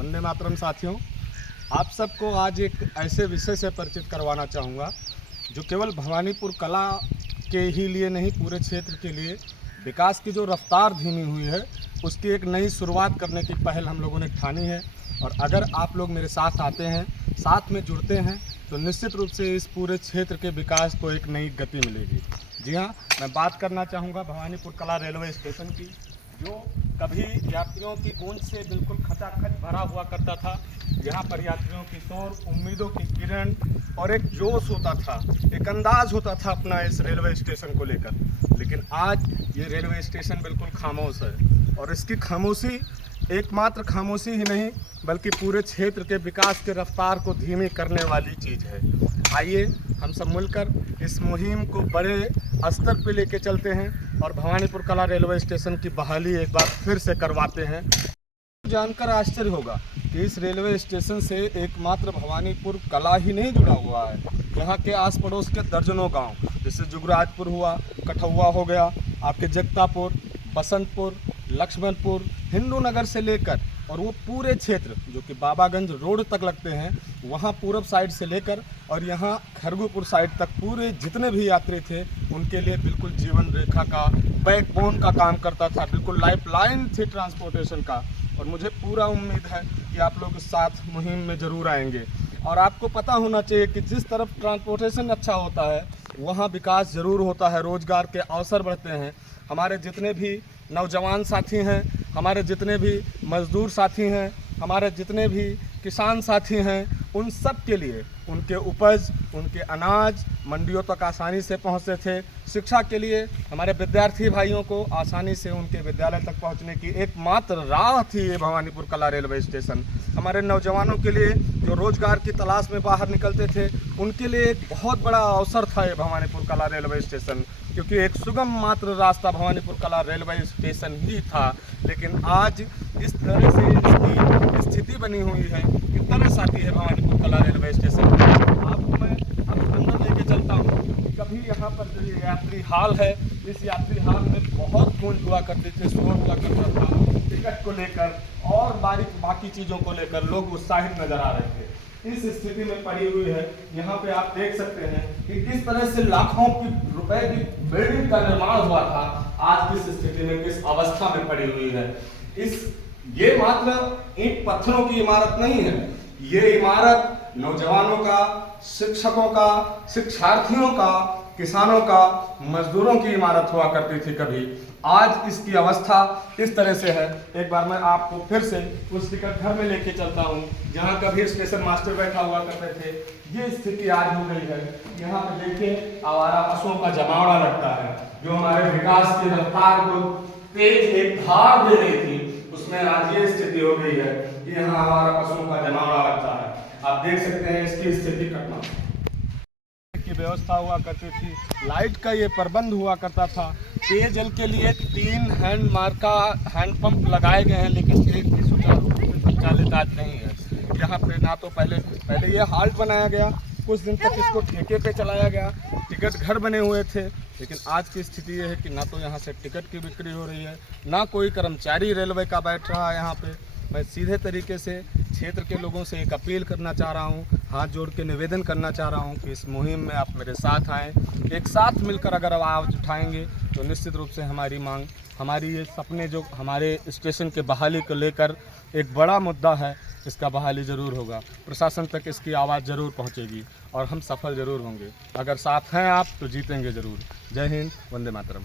वंदे मातरम साथियों, आप सबको आज एक ऐसे विषय से परिचित करवाना चाहूँगा जो केवल भवानीपुर कला के ही लिए नहीं, पूरे क्षेत्र के लिए विकास की जो रफ्तार धीमी हुई है उसकी एक नई शुरुआत करने की पहल हम लोगों ने ठानी है। और अगर आप लोग मेरे साथ आते हैं, साथ में जुड़ते हैं, तो निश्चित रूप से इस पूरे क्षेत्र के विकास को एक नई गति मिलेगी। जी हाँ, मैं बात करना चाहूँगा भवानीपुर कला रेलवे स्टेशन की, जो कभी यात्रियों की गूंज से बिल्कुल खचाखच भरा हुआ करता था। यहाँ पर यात्रियों की शोर, उम्मीदों की किरण और एक जोश होता था, एक अंदाज होता था अपना इस रेलवे स्टेशन को लेकर। लेकिन आज ये रेलवे स्टेशन बिल्कुल खामोश है, और इसकी खामोशी एकमात्र खामोशी ही नहीं बल्कि पूरे क्षेत्र के विकास के रफ्तार को धीमी करने वाली चीज़ है। आइए हम सब मिलकर इस मुहिम को बड़े स्तर पर लेके चलते हैं और भवानीपुर कला रेलवे स्टेशन की बहाली एक बार फिर से करवाते हैं। जानकर आश्चर्य होगा कि इस रेलवे स्टेशन से एकमात्र भवानीपुर कला ही नहीं जुड़ा हुआ है। यहाँ के आस पड़ोस के दर्जनों गांव, जैसे जुगराजपुर हुआ, कठौआ हो गया, आपके जगतापुर, बसंतपुर, लक्ष्मणपुर, हिंदू नगर से लेकर और वो पूरे क्षेत्र जो कि बाबागंज रोड तक लगते हैं, वहाँ पूरब साइड से लेकर और यहाँ खरगुपुर साइड तक पूरे जितने भी यात्री थे उनके लिए बिल्कुल जीवन रेखा का बैकबोन का काम करता था, बिल्कुल लाइफ लाइन थी ट्रांसपोर्टेशन का। और मुझे पूरा उम्मीद है कि आप लोग इस साथ मुहिम में ज़रूर आएंगे। और आपको पता होना चाहिए कि जिस तरफ ट्रांसपोर्टेशन अच्छा होता है वहाँ विकास ज़रूर होता है, रोज़गार के अवसर बढ़ते हैं। हमारे जितने भी नौजवान साथी हैं, हमारे जितने भी मज़दूर साथी हैं, हमारे जितने भी किसान साथी हैं, उन सब के लिए उनके उपज, उनके अनाज मंडियों तक आसानी से पहुंचते थे। शिक्षा के लिए हमारे विद्यार्थी भाइयों को आसानी से उनके विद्यालय तक पहुंचने की एकमात्र राह थी ये भवानीपुर कला रेलवे स्टेशन। हमारे नौजवानों के लिए जो रोज़गार की तलाश में बाहर निकलते थे उनके लिए एक बहुत बड़ा अवसर था ये भवानीपुर कला रेलवे स्टेशन, क्योंकि एक सुगम मात्र रास्ता भवानीपुर कला रेलवे स्टेशन ही था। लेकिन आज इस तरह से इसकी स्थिति बनी हुई है कि तरस आती है भवानीपुर कला रेलवे स्टेशन। आपको मैं अब अंदर लेके चलता हूँ। कभी यहाँ पर जो ये यात्री हाल है, इस यात्री हाल में बहुत गूंज हुआ करते थे, शोर हुआ करता था, टिकट को लेकर और बाकी चीज़ों को लेकर लोग उत्साहित नजर आ रहे थे। इस स्थिति में पड़ी हुई है। यहाँ पे आप देख सकते हैं कि किस तरह से लाखों की रुपए की बिल्डिंग का निर्माण हुआ था, आज किस स्थिति में, किस अवस्था में पड़ी हुई है। ये मात्र ईंट पत्थरों की इमारत नहीं है, ये इमारत नौजवानों का, शिक्षकों का, शिक्षार्थियों का, किसानों का, मजदूरों की इमारत हुआ करती थी कभी। आज इसकी अवस्था इस तरह से है। एक बार मैं आपको फिर से उस टिकट घर में लेके चलता हूँ जहाँ कभी स्टेशन मास्टर बैठा हुआ करते थे। ये स्थिति आज हो गई है। यहाँ पे देखिए आवारा पशुओं का जमावड़ा लगता है, जो हमारे विकास की रफ्तार को तेज एक धार दे रही थी, उसमें आज ये स्थिति हो गई है कि यहाँ आवारा पशुओं का जमावड़ा लगता है। आप देख सकते हैं इसकी स्थिति कटना की व्यवस्था हुआ करती थी, लाइट का ये प्रबंध हुआ करता था, पेयजल के लिए 3 हैंडपंप लगाए गए हैं, लेकिन एक भी सुचारू रूप से संचालित आज नहीं है। यहाँ पे ना तो पहले ये हाल्ट बनाया गया, कुछ दिन तक इसको ठेके पे चलाया गया, टिकट घर बने हुए थे। लेकिन आज की स्थिति ये है कि ना तो यहाँ से टिकट की बिक्री हो रही है, ना कोई कर्मचारी रेलवे का बैठ रहा है यहाँ पे। मैं सीधे तरीके से क्षेत्र के लोगों से एक अपील करना चाह रहा हूँ, हाथ जोड़ के निवेदन करना चाह रहा हूँ कि इस मुहिम में आप मेरे साथ आएँ। एक साथ मिलकर अगर आवाज़ उठाएंगे तो निश्चित रूप से हमारी मांग, हमारी ये सपने जो हमारे स्टेशन के बहाली को लेकर एक बड़ा मुद्दा है, इसका बहाली ज़रूर होगा, प्रशासन तक इसकी आवाज़ ज़रूर पहुँचेगी और हम सफल ज़रूर होंगे। अगर साथ हैं आप तो जीतेंगे ज़रूर। जय हिंद, वंदे मातरम।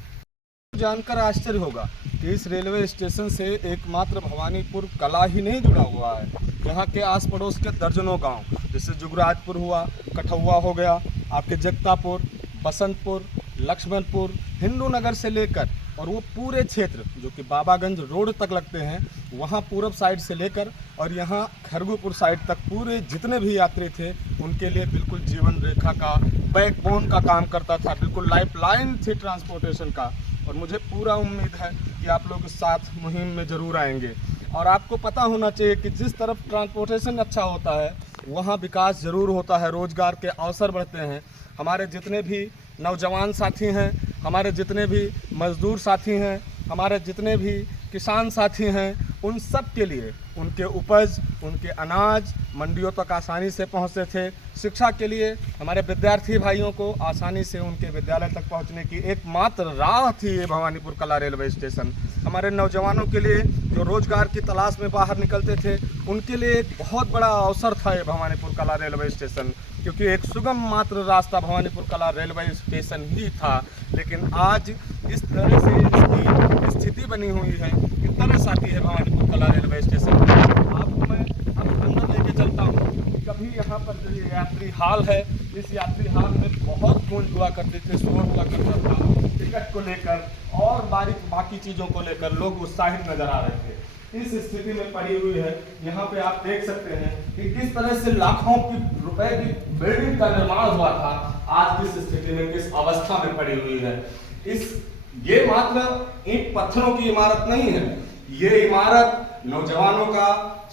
जानकर आश्चर्य होगा कि इस रेलवे स्टेशन से एकमात्र भवानीपुर कला ही नहीं जुड़ा हुआ है। यहाँ के आस पड़ोस के दर्जनों गांव, जैसे जुगराजपुर हुआ, कठौआ हो गया, आपके जगतापुर, बसंतपुर, लक्ष्मणपुर, हिंदू नगर से लेकर और वो पूरे क्षेत्र जो कि बाबागंज रोड तक लगते हैं, वहाँ पूरब साइड से लेकर और यहाँ खरगुपुर साइड तक पूरे जितने भी यात्री थे उनके लिए बिल्कुल जीवन रेखा का बैकबोन का काम करता था, बिल्कुल लाइफ लाइन थी ट्रांसपोर्टेशन का। और मुझे पूरा उम्मीद है कि आप लोग इस साथ मुहिम में ज़रूर आएंगे। और आपको पता होना चाहिए कि जिस तरफ ट्रांसपोर्टेशन अच्छा होता है वहाँ विकास ज़रूर होता है, रोज़गार के अवसर बढ़ते हैं। हमारे जितने भी नौजवान साथी हैं, हमारे जितने भी मज़दूर साथी हैं, हमारे जितने भी किसान साथी हैं, उन सब के लिए उनके उपज, उनके अनाज मंडियों तक आसानी से पहुंचते थे। शिक्षा के लिए हमारे विद्यार्थी भाइयों को आसानी से उनके विद्यालय तक पहुंचने की एकमात्र राह थी ये भवानीपुर कला रेलवे स्टेशन। हमारे नौजवानों के लिए जो रोजगार की तलाश में बाहर निकलते थे उनके लिए एक बहुत बड़ा अवसर था ये भवानीपुर कला रेलवे स्टेशन, क्योंकि एक सुगम मात्र रास्ता भवानीपुर कला रेलवे स्टेशन ही था। लेकिन आज इस तरह से इसकी स्थिति बनी हुई है कि तरस आती है भवानीपुर कला रेलवे स्टेशन। आपको मैं अब अंदर लेके चलता हूँ। कभी यहाँ पर जो ये यात्री हाल है, इस यात्री हाल में बहुत गूंज हुआ करते थे, शोर हुआ करता था। टिकट को लेकर और बाकी चीज़ों को लेकर लोग उत्साहित नजर आ रहे थे। इस स्थिति में पड़ी हुई है। यहाँ पे आप देख सकते हैं कि किस तरह से लाखों की रुपए की बिल्डिंग का निर्माण हुआ था, आज किस स्थिति में, किस अवस्था में पड़ी हुई है। ये मात्र ईंट पत्थरों की इमारत नहीं है, ये इमारत नौजवानों का,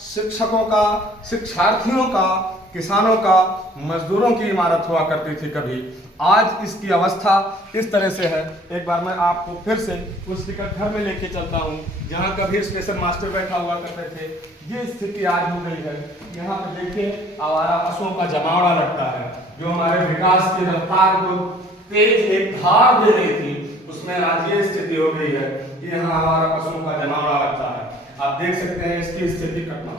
शिक्षकों का, शिक्षार्थियों का, किसानों का, मजदूरों की इमारत हुआ करती थी कभी। आज इसकी अवस्था इस तरह से है। एक बार मैं आपको फिर से उस टिकट घर में लेके चलता हूँ जहाँ कभी स्टेशन मास्टर बैठा हुआ करते थे। ये स्थिति आज हो गई है। यहाँ पे देखिए आवारा पशुओं का जमावड़ा लगता है, जो हमारे विकास की रफ्तार को तेज एक धार दे रही थी, उसमें आज ये स्थिति हो गई है कि यहाँ आवारा पशुओं का जमावड़ा लगता है। आप देख सकते हैं इसकी स्थिति घटना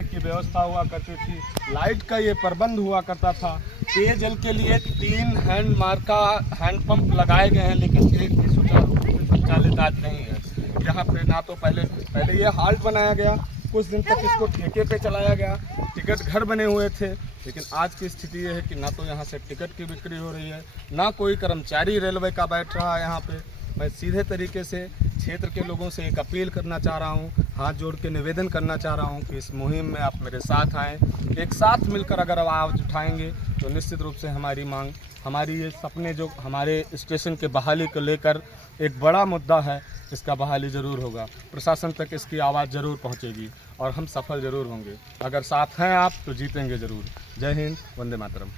की व्यवस्था हुआ करती थी, लाइट का ये प्रबंध हुआ करता था। पेयजल के लिए 3 हैंड पंप लगाए गए हैं, लेकिन एक भी सुचारू रूप से संचालित आज नहीं है। यहाँ पे ना तो पहले ये हाल्ट बनाया गया, कुछ दिन तक इसको ठेके पे चलाया गया, टिकट घर बने हुए थे, लेकिन आज की स्थिति ये है कि ना तो यहाँ से टिकट की बिक्री हो रही है, ना कोई कर्मचारी रेलवे का बैठ रहा है यहाँ पे। मैं सीधे तरीके से क्षेत्र के लोगों से एक अपील करना चाह रहा हूँ, हाथ जोड़ के निवेदन करना चाह रहा हूँ कि इस मुहिम में आप मेरे साथ आएँ। एक साथ मिलकर अगर आवाज़ उठाएंगे तो निश्चित रूप से हमारी मांग, हमारी ये सपने जो हमारे स्टेशन के बहाली को लेकर एक बड़ा मुद्दा है, इसका बहाली ज़रूर होगा। प्रशासन तक इसकी आवाज़ ज़रूर पहुँचेगी और हम सफल ज़रूर होंगे। अगर साथ हैं आप तो जीतेंगे ज़रूर। जय हिंद, वंदे मातरम।